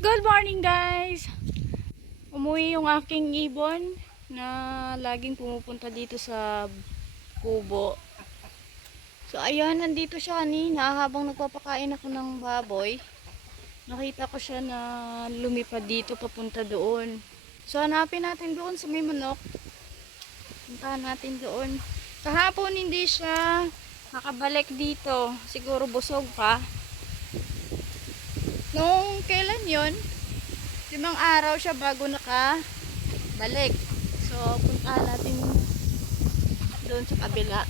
Good morning guys! Umuwi yung aking ibon na laging pumupunta dito sa kubo. So ayan, nandito siya kanina habang nagpapakain ako ng baboy. Nakita ko siya na lumipad dito papunta doon. So hanapin natin doon sa may manok. Puntahan natin doon. Kahapon hindi siya nakabalik dito. Siguro busog pa. Nung kailan yon limang araw siya bago nakabalik. So, puntahan natin doon sa kabila.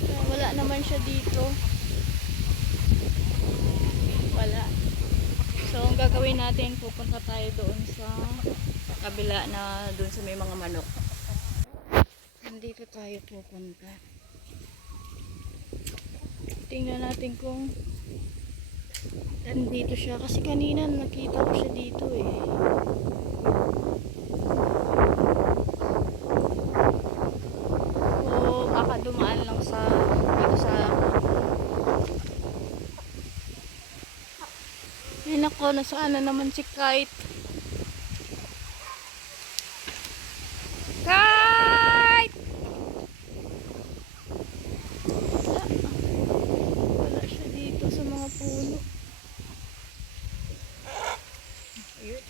So, wala naman siya dito. Wala. So, ang gagawin natin, pupunta tayo doon sa kabila na doon sa may mga manok. Nandito tayo pupunta. Tingnan natin kung Nandito siya kasi kanina nakita ko siya dito eh. O baka dumaan lang sa dito sa Ay nako, nasaan na naman si? Kite! Wala. Wala siya dito sa mga puno. Ayun.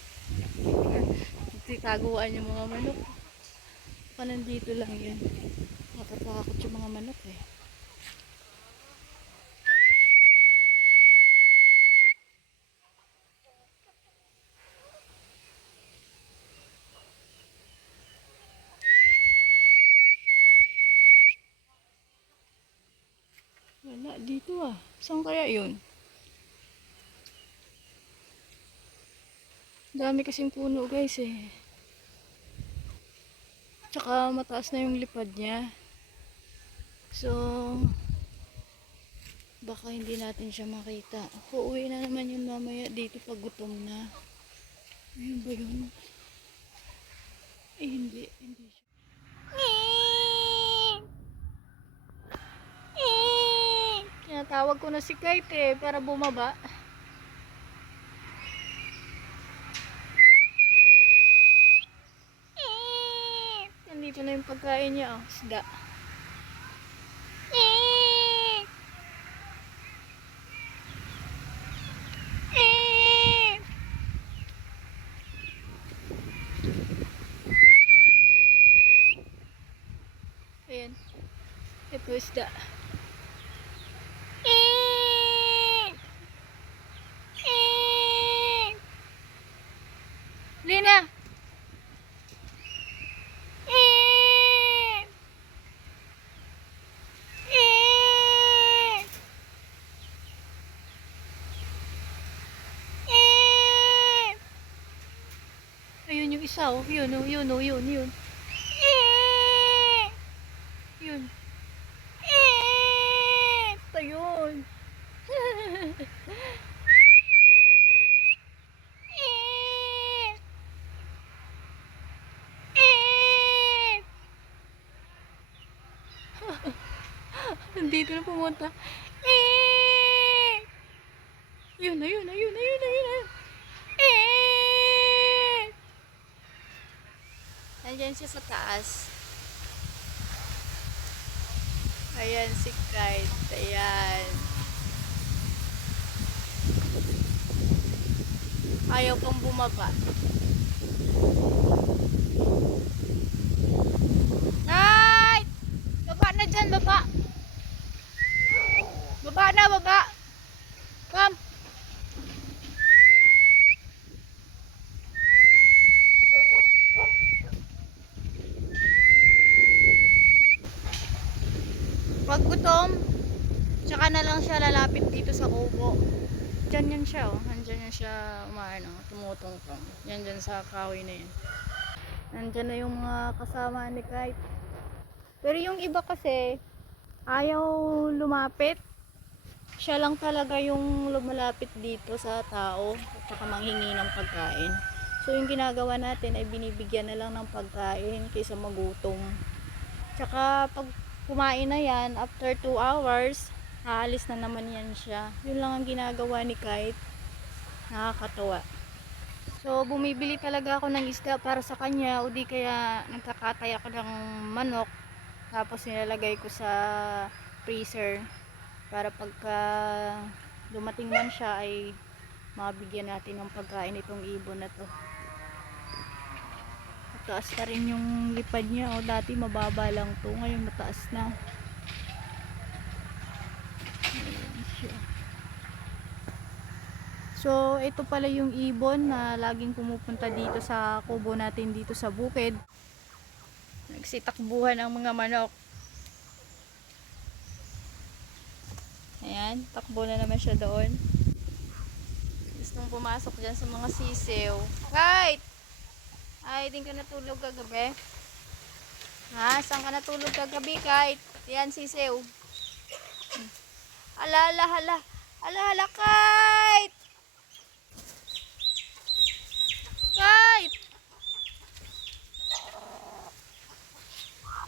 Titaguan yung mga manok. Pa nandito lang yun. Natatakot yung mga manok eh. Wala dito ah. Saan kaya yun? Dami kasing puno guys eh. Tsaka mataas na yung lipad niya. So, baka hindi natin siya makita. Uuwi na naman yun mamaya dito pag gutom na. Ayun ba yun? Eh, hindi. Hindi siya. Tinatawag ko na si Kite eh, para bumaba. Nandito na yung pagkain niya, oh, isda. Ayan. Ito isda. Lina! Isa oh. Yun oh, yun oh, yun, yun. Yun. Ito yun. Nandito na pumunta. Yun, ayun, ayun, ayun, ayun, ayun. Nandyan siya sa taas. Ayan si Kite. Ayan. Ayaw pang bumaba. Kite! Baba na dyan, baba. Baba na, baba. Come. Pag gutom, tsaka na lang siya lalapit dito sa kubo. Diyan yan siya, oh. Nandyan yan siya, umaano, tumutungtong. Yan dyan sa kahoy na yan. Nandyan na yung mga kasama ni Kite. Pero yung iba kasi, ayaw lumapit. Siya lang talaga yung lumalapit dito sa tao at saka manghingi ng pagkain. So yung ginagawa natin ay binibigyan na lang ng pagkain kaysa magutom. Tsaka pag kumain na yan, after 2 hours, aalis na naman yan siya. Yun lang ang ginagawa ni Kite. Nakakatuwa. So, bumibili talaga ako ng isda para sa kanya o di kaya nagkakatay ako ng manok tapos nilalagay ko sa freezer para pagka dumating man siya ay mabigyan natin ng pagkain itong ibon na to. Mataas na rin yung lipad niya. O, dati mababa lang to. Ngayon mataas na. Ayan siya. So, ito pala yung ibon na laging pumupunta dito sa kubo natin dito sa bukid. Nagsitakbuhan ang mga manok. Ayan, takbo na naman siya doon. Gustong pumasok dyan sa mga sisiw. Right! Ay, din ka natulog kagabi? Ha? Saan ka natulog kagabi, Kite? Yan, sisiw. Ala, ala, ala. Ala, ala, Kite! Kite!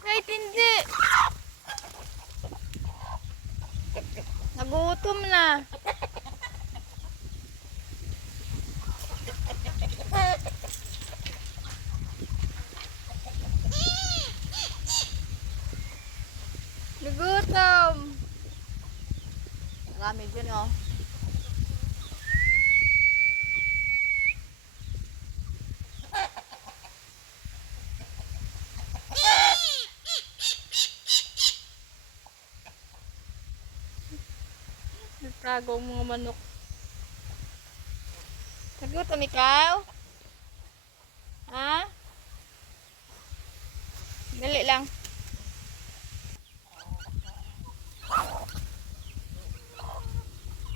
Kite, hindi! Nagutom na. Nagutom. Marami dyan oh. Nagtago ang mga manok. Nagutom ikaw? Ha? Dali lang.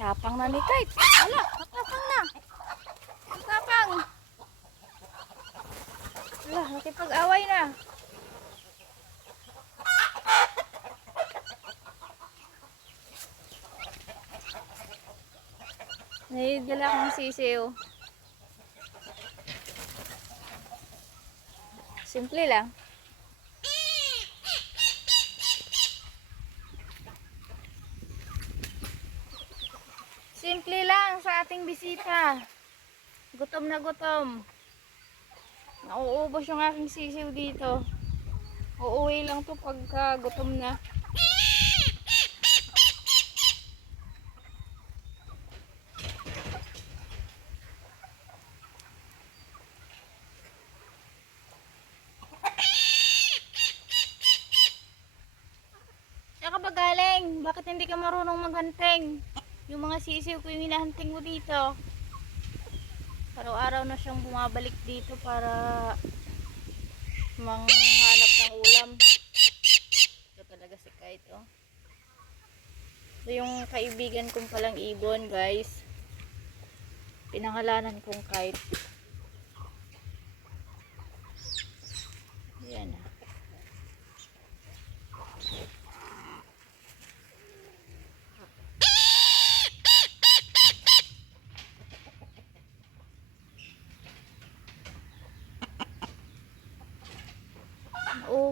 Tapang na ni Kite. Wala, matapang na. Matapang. Wala, nakipag-away na. Naidala akong sisiw. Simple lang. Simple lang sa ating bisita. Gutom na gutom. Nauubos yung aking sisiw dito. Uuwi lang to pagka gutom na. Saan ka? Bakit hindi ka marunong maghanteng? Yung mga sisiw ko yung hinahanteng mo dito. Araw-araw na siyang bumabalik dito para manghanap ng ulam. Ito talaga si Kite, oh. Ito yung kaibigan kong palang ibon, guys. Pinangalanan kong Kite. Yan, ah.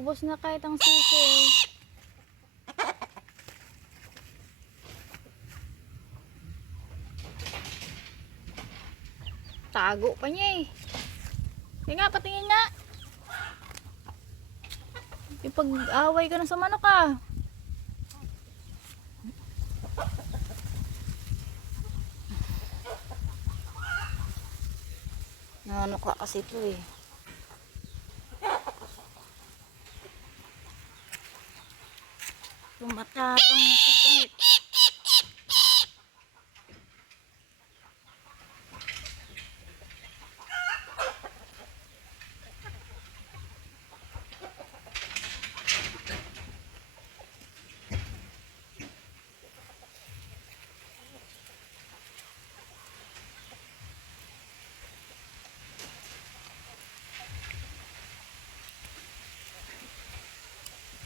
Ubos na kahit ang sisiw. Tago pa niya eh. Sige nga, patingin nga. Ipag-away ka na sa manok ah. Ano ka kasi ito eh. Tumatapang na si Kate.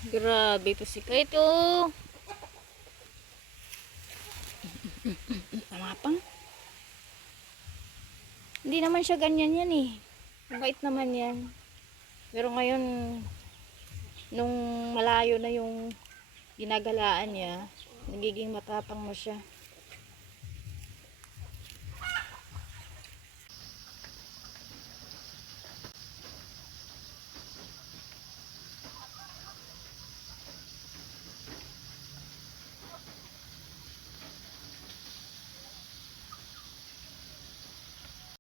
Grabe to si Kate oh. Tamapang. Hindi naman siya ganyan yan eh. Mabait naman yan. Pero ngayon, nung malayo na yung ginagalaan niya, nagiging matapang na siya.